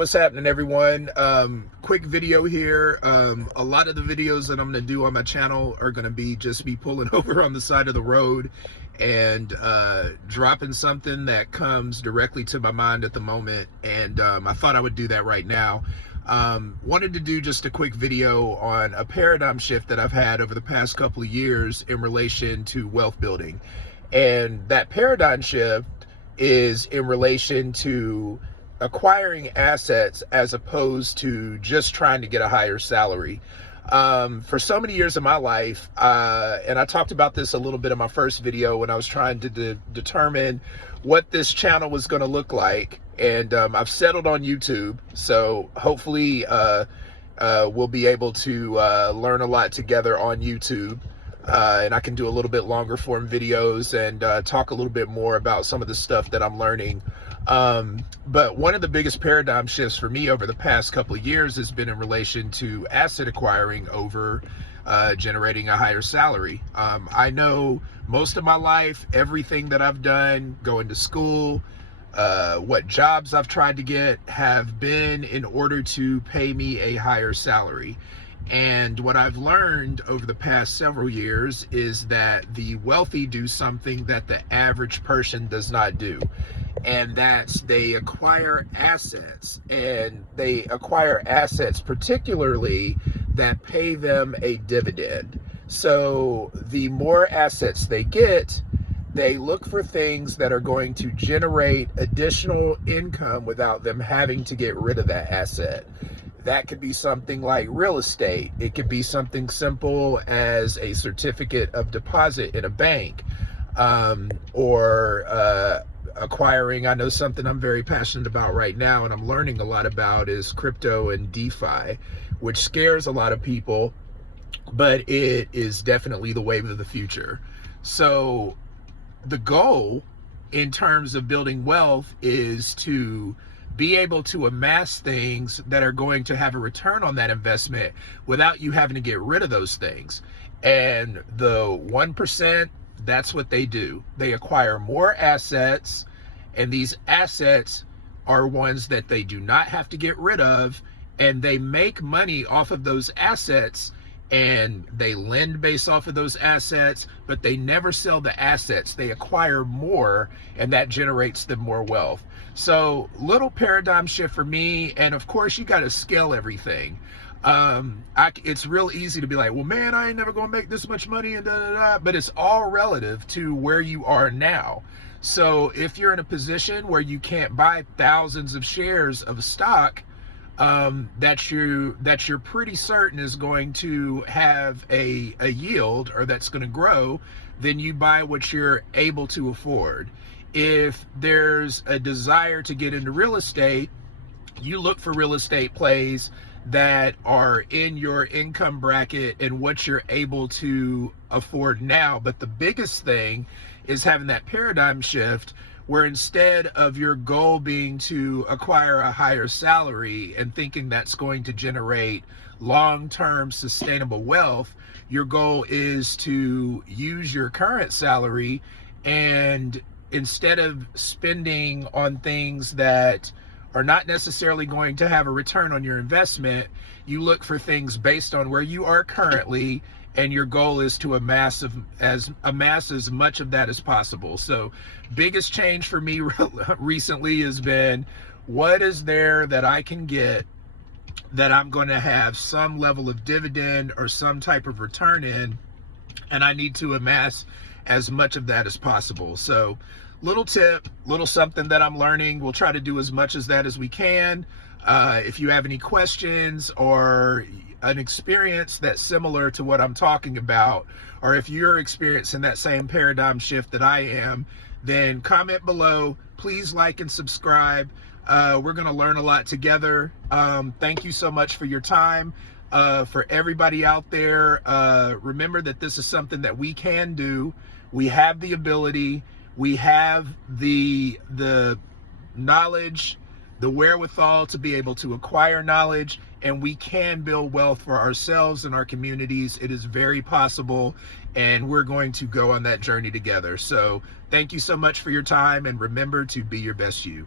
what's happening, everyone? Quick video here. A lot of the videos that I'm going to do on my channel are going to be just me pulling over on the side of the road and dropping something that comes directly to my mind at the moment. And I thought I would do that right now. Wanted to do just a quick video on a paradigm shift that I've had over the past couple of years in relation to wealth building. And that paradigm shift is in relation to acquiring assets as opposed to just trying to get a higher salary. For so many years of my life, and I talked about this a little bit in my first video when I was trying to determine what this channel was going to look like, and I've settled on YouTube, so hopefully we'll be able to learn a lot together on YouTube. And I can do a little bit longer form videos and talk a little bit more about some of the stuff that I'm learning. But one of the biggest paradigm shifts for me over the past couple of years has been in relation to asset acquiring over generating a higher salary. I know most of my life, everything that I've done, going to school, what jobs I've tried to get have been in order to pay me a higher salary. And what I've learned over the past several years is that the wealthy do something that the average person does not do. And that's they acquire assets, and they acquire assets particularly that pay them a dividend. So the more assets they get, they look for things that are going to generate additional income without them having to get rid of that asset. That could be something like real estate. It could be something simple as a certificate of deposit in a bank, or acquiring, I know something I'm very passionate about right now and I'm learning a lot about is crypto and DeFi, which scares a lot of people, but it is definitely the wave of the future. So the goal in terms of building wealth is to be able to amass things that are going to have a return on that investment without you having to get rid of those things. And the 1%, that's what they do. They acquire more assets, and these assets are ones that they do not have to get rid of, and they make money off of those assets, and they lend based off of those assets, but they never sell the assets. They acquire more, and that generates them more wealth. So little paradigm shift for me. And of course you got to scale everything. It's real easy to be like, well, man, I ain't never gonna make this much money and but it's all relative to where you are now. So if you're in a position where you can't buy thousands of shares of a stock, that you're pretty certain is going to have a yield, or that's going to grow, then you buy what you're able to afford. If there's a desire to get into real estate, you look for real estate plays that are in your income bracket and what you're able to afford now. But the biggest thing is having that paradigm shift where instead of your goal being to acquire a higher salary and thinking that's going to generate long-term sustainable wealth, your goal is to use your current salary, and instead of spending on things that are not necessarily going to have a return on your investment, you look for things based on where you are currently, and your goal is to amass as much of that as possible. So biggest change for me recently has been, what is there that I can get that I'm going to have some level of dividend or some type of return in, and I need to amass as much of that as possible. So little tip, little something that I'm learning. We'll try to do as much of that as we can. If you have any questions or an experience that's similar to what I'm talking about, or if you're experiencing that same paradigm shift that I am, then comment below. Please like and subscribe. We're going to learn a lot together. Thank you so much for your time. For everybody out there, remember that this is something that we can do. We have the ability, we have the knowledge, the wherewithal to be able to acquire knowledge, and we can build wealth for ourselves and our communities. It is very possible, and we're going to go on that journey together. So thank you so much for your time, and remember to be your best you.